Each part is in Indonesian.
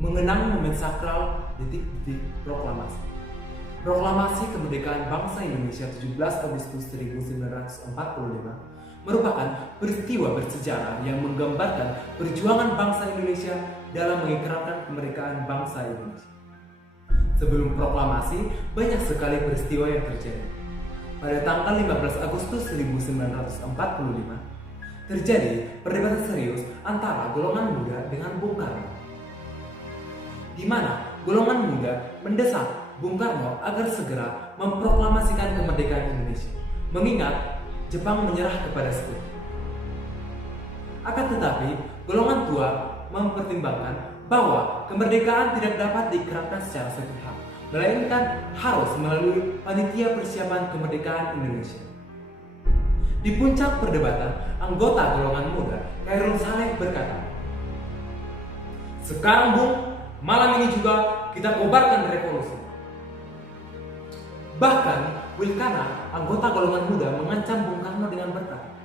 mengenang momen sakral detik-detik proklamasi. Proklamasi Kemerdekaan Bangsa Indonesia 17 Agustus 1945 merupakan peristiwa bersejarah yang menggambarkan perjuangan bangsa Indonesia dalam mengikrarkan kemerdekaan bangsa Indonesia. Sebelum proklamasi, banyak sekali peristiwa yang terjadi. Pada tanggal 15 Agustus 1945, terjadi perdebatan serius antara golongan muda dengan Bung Karno, di mana golongan muda mendesak Bung Karno agar segera memproklamasikan kemerdekaan Indonesia, mengingat Jepang menyerah kepada sekutu. Akan tetapi, golongan tua mempertimbangkan bahwa kemerdekaan tidak dapat diikrarkan secara sepihak, melainkan harus melalui panitia persiapan kemerdekaan Indonesia. Di puncak perdebatan, anggota golongan muda, Khairul Saleh berkata, "Sekarang Bung, malam ini juga kita kobarkan revolusi." Bahkan, Wilkana, anggota golongan muda, mengancam Bung Karno dengan berkata,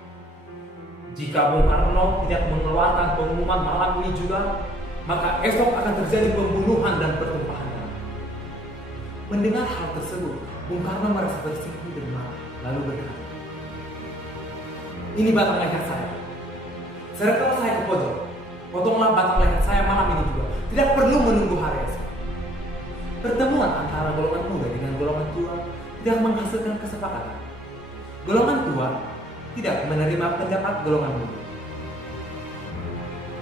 "Jika Bung Karno tidak mengeluarkan pengumuman malam ini juga, maka esok akan terjadi pembunuhan dan pertumpahan darah." Mendengar hal tersebut, Bung Karno merasa tersinggung dan marah, lalu berkata, "Ini batang leher saya. Serahkan saya ke pojok. Potonglah batang leher saya malam ini juga. Tidak perlu menunggu hari esok." Pertemuan antara golongan muda dengan golongan tua tidak menghasilkan kesepakatan. Golongan tua tidak menerima pendapat golongan muda.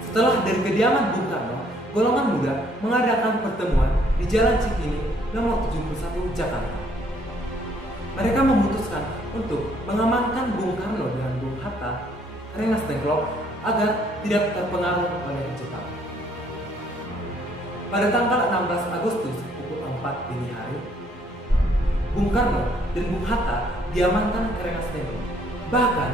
Setelah dari kediaman Bung Karno, golongan muda mengadakan pertemuan di Jalan Cikini nomor 71 Jakarta. Mereka memutuskan untuk mengamankan Bung Karno dan Bung Hatta, Rengas Dengklok, agar tidak terpengaruh oleh Jepang. Pada tanggal 16 Agustus pukul 4 dini hari, Bung Karno dan Bung Hatta diamankan ke Rengas Dengklok. Bahkan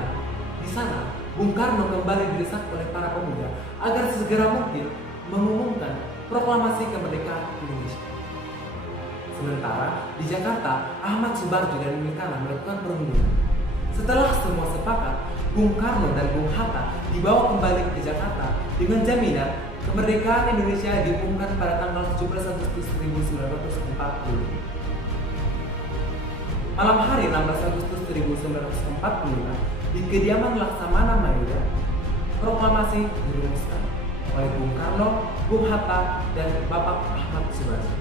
di sana Bung Karno kembali didesak oleh para pemuda agar segera mungkin mengumumkan proklamasi kemerdekaan Indonesia. Sementara di Jakarta, Ahmad Subarjo dan Wilkana melakukan perundingan. Setelah semua sepakat, Bung Karno dan Bung Hatta dibawa kembali ke Jakarta dengan jaminan kemerdekaan Indonesia diumumkan pada tanggal 17 Agustus 1945. Malam hari 16 Agustus 1945, di kediaman Laksamana Mayuda, proklamasi dirumuskan oleh Bung Karno, Bung Hatta, dan Bapak Ahmad Subarjo.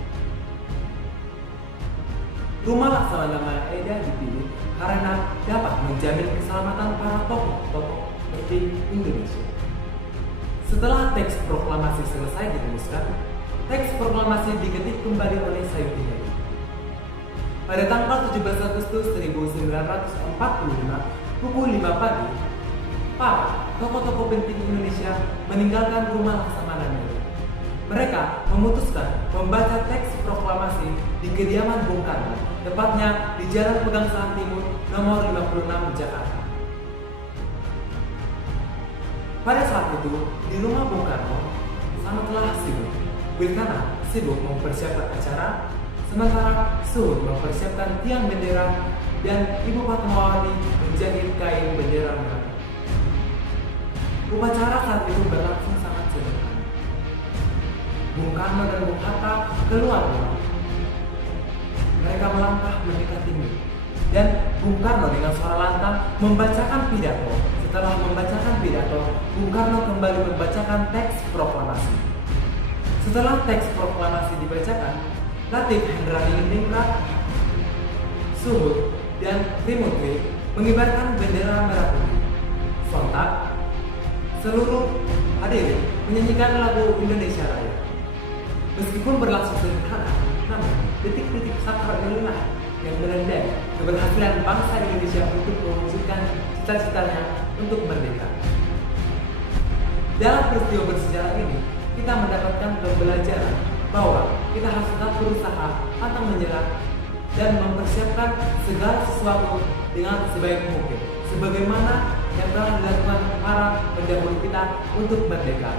Rumah Laksamana Mayuda dipilih karena dapat menjamin keselamatan para tokoh-tokoh penting Indonesia. Setelah teks proklamasi selesai dirumuskan, teks proklamasi diketik kembali oleh Sayuti Haji. Pada tanggal 17 Agustus 1945, pukul 5 pagi, para tokoh-tokoh penting Indonesia meninggalkan rumah Laksamana Mayuda. Mereka memutuskan membaca teks proklamasi di kediaman Bung Karno, tepatnya di Jalan Pegangsaan Timur nomor 56 Jakarta. Pada saat itu, di rumah Bung Karno sangatlah sibuk. Wilkana sibuk mempersiapkan acara, sementara Suhud mempersiapkan tiang bendera dan Ibu Fatmawati menjahit kain bendera merah. Upacara saat itu berlangsung sangat sederhana. Bung Karno dan Bung Hatta keluar rumah. Mereka melangkah mendekati Mei, dan Bung Karno dengan suara lantang membacakan pidato. Setelah membacakan pidato, Bung Karno kembali membacakan teks proklamasi. Setelah teks proklamasi dibacakan, Latif Hendra-Ningrat, Suhud, dan Trimutri mengibarkan bendera merah putih. Sontak, seluruh hadirin menyanyikan lagu Indonesia Raya. Meskipun berlangsung sederhana, namun detik-detik sakral inilah yang menandai keberhasilan bangsa Indonesia untuk mewujudkan cita-citanya untuk merdeka. Dalam peristiwa bersejarah ini, kita mendapatkan pembelajaran bahwa kita harus tetap berusaha pantang menyerah dan mempersiapkan segala sesuatu dengan sebaik mungkin, sebagaimana yang telah dilakukan para pendahulu kita untuk merdeka.